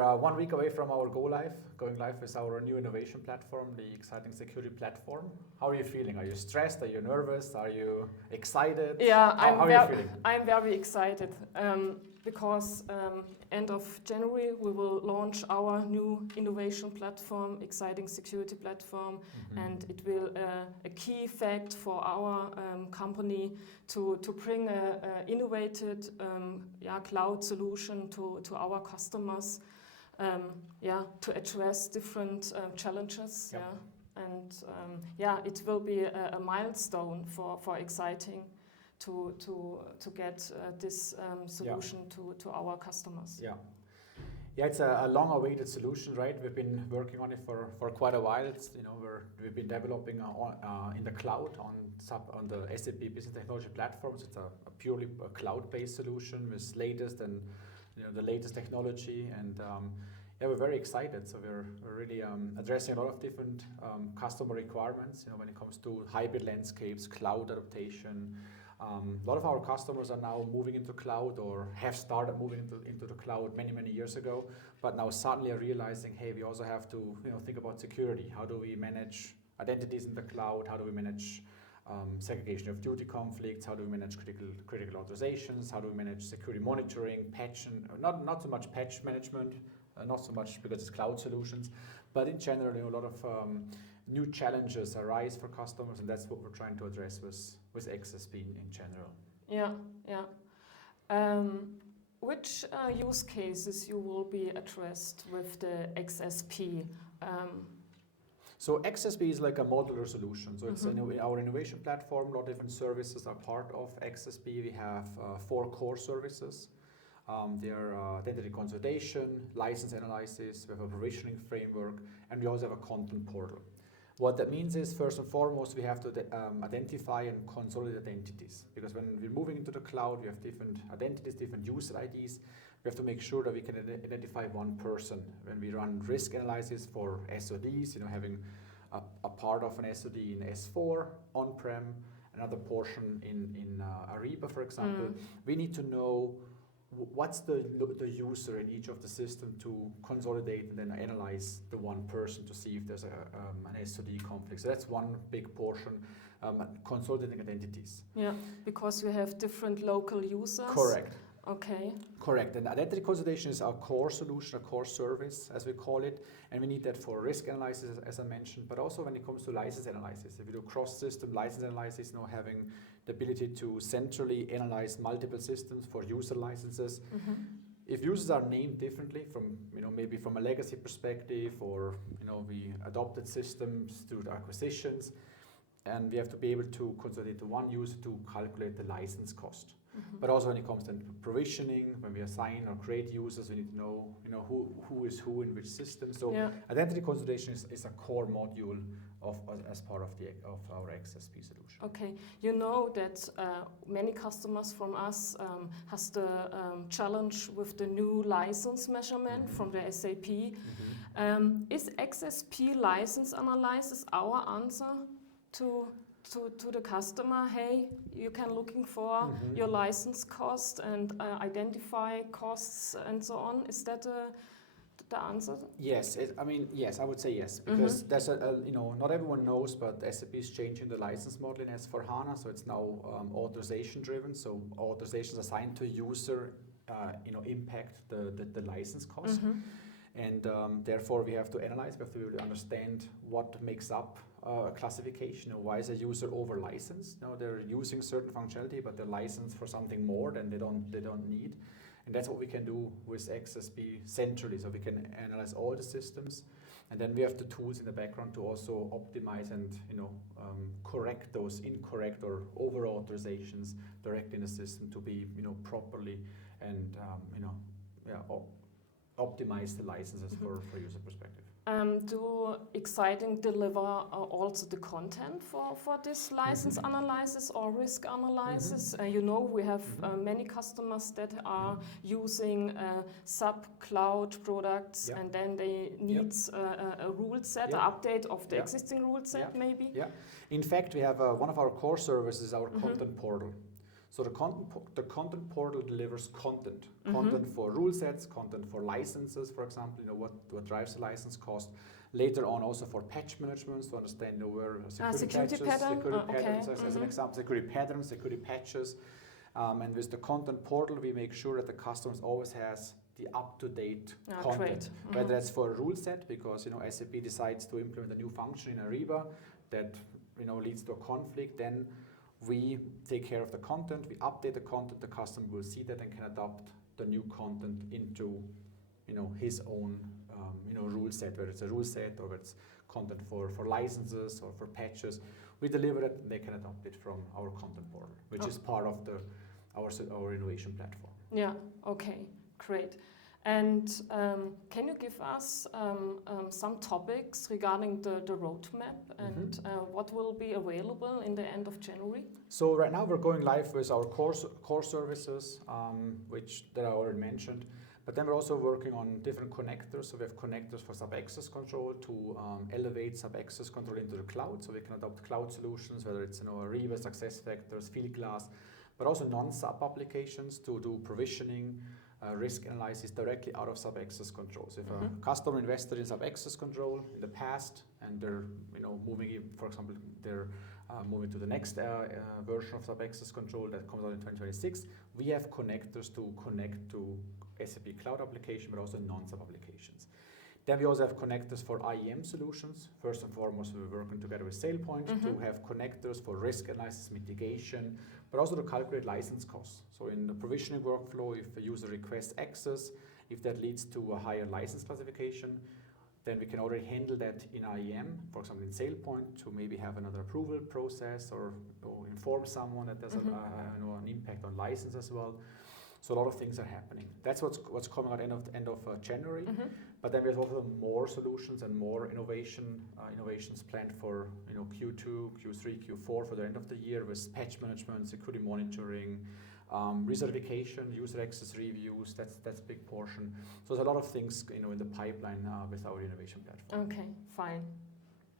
we're 1 week away from our going live with our new innovation platform, the Xiting Security Platform. How are you feeling? Are you stressed? Are you nervous? Are you excited? Yeah, how are you feeling? I'm very excited because end of January we will launch our new innovation platform, Xiting Security Platform, and it will a key fact for our company to bring a innovated cloud solution to our customers, to address different challenges. Yep. And it will be a milestone for Xiting to get this solution to our customers. Yeah, it's a long-awaited solution, right? We've been working on it for quite a while. It's, we've been developing in the cloud on the SAP Business Technology Platform. So it's a purely cloud-based solution with latest and the latest technology, and we're very excited. So we're really addressing a lot of different customer requirements. When it comes to hybrid landscapes, cloud adaptation. A lot of our customers are now moving into cloud or have started moving into the cloud many years ago, but now suddenly are realizing, hey, we also have to think about security. How do we manage identities in the cloud? How do we manage segregation of duty conflicts? How do we manage critical authorizations? How do we manage security monitoring, patch, and not so much patch management, not so much because it's cloud solutions, but in general, a lot of new challenges arise for customers, and that's what we're trying to address with XSP in general. Which use cases you will be addressed with the XSP? So XSP is like a modular solution. So it's our innovation platform. A lot of different services are part of XSP. We have 4 core services. They are identity consolidation, license analysis, we have a provisioning framework, and we also have a content portal. What that means is, first and foremost, we have to identify and consolidate identities. Because when we're moving into the cloud, we have different identities, different user IDs. We have to make sure that we can identify one person. When we run risk analysis for SODs, having a part of an SOD in S4 on-prem, another portion in Ariba, for example, we need to know what's the user in each of the system to consolidate and then analyze the one person to see if there's an SOD conflict. So that's one big portion, consolidating identities. Yeah, because you have different local users. Correct. Okay. Correct. And identity consolidation is our core solution, a core service, as we call it. And we need that for risk analysis, as I mentioned, but also when it comes to license analysis. If you do cross-system license analysis, having the ability to centrally analyze multiple systems for user licenses. If users are named differently from, maybe from a legacy perspective, or, we adopted systems through the acquisitions, and we have to be able to consolidate to one user to calculate the license cost. But also when it comes to provisioning, when we assign or create users, we need to know, who is who in which system. So identity consolidation is a core module as part of our XSP solution. Okay, you know that many customers from us has the challenge with the new license measurement from the SAP. Is XSP license analysis our answer to the customer? Hey, you can looking for your license cost and identify costs and so on. Is that the answer? Yes, yes, I would say yes, because there's not everyone knows, but SAP is changing the license model in S/4HANA, so it's now authorization driven. So authorizations assigned to a user, impact the license cost, and therefore we have to analyze. We have to really understand what makes up a classification. Why is a user over licensed? They're using certain functionality, but they're licensed for something more than they don't need. And that's what we can do with XSP centrally. So we can analyze all the systems, and then we have the tools in the background to also optimize and correct those incorrect or over authorizations directly in the system to be properly and optimize the licenses for user perspective. Do Xiting deliver also the content for this license analysis or risk analysis? We have many customers that are using SAP cloud products, and then they need a rule set, an update of the existing rule set, maybe? Yeah. In fact, we have one of our core services, our content portal. So the content portal delivers content, content for rule sets, content for licenses, for example, what drives the license cost. Later on, also for patch management, to understand where security patterns, as an example, security patterns, security patches. And with the content portal, we make sure that the customers always has the up-to-date content, whether that's for a rule set, because SAP decides to implement a new function in Ariba that leads to a conflict. Then we take care of the content, we update the content, the customer will see that and can adopt the new content into his own rule set, whether it's a rule set or it's content for licenses or for patches. We deliver it and they can adopt it from our content portal, which is part of our innovation platform. Yeah, okay, great. And can you give us some topics regarding the roadmap and what will be available in the end of January? So right now we're going live with our core services, which that I already mentioned. But then we're also working on different connectors. So we have connectors for sub-access control to elevate sub-access control into the cloud. So we can adopt cloud solutions, whether it's Ariba, SuccessFactors, Fieldglass, but also non-sub applications to do provisioning, risk analysis directly out of sub-access control. So if a customer invested in sub-access control in the past and they're moving, for example, they're moving to the next version of sub-access control that comes out in 2026, we have connectors to connect to SAP Cloud application, but also non-sub applications. Then we also have connectors for IEM solutions. First and foremost, we're working together with SailPoint to have connectors for risk analysis mitigation, but also to calculate license costs. So in the provisioning workflow, if a user requests access, if that leads to a higher license classification, then we can already handle that in IEM, for example in SailPoint, to maybe have another approval process or inform someone that there's an impact on license as well. So a lot of things are happening. That's what's coming out end of January. But then we have also more solutions and more innovations planned for Q2, Q3, Q4 for the end of the year, with patch management, security monitoring, recertification, user access reviews. That's a big portion. So there's a lot of things in the pipeline with our innovation platform. Okay, fine.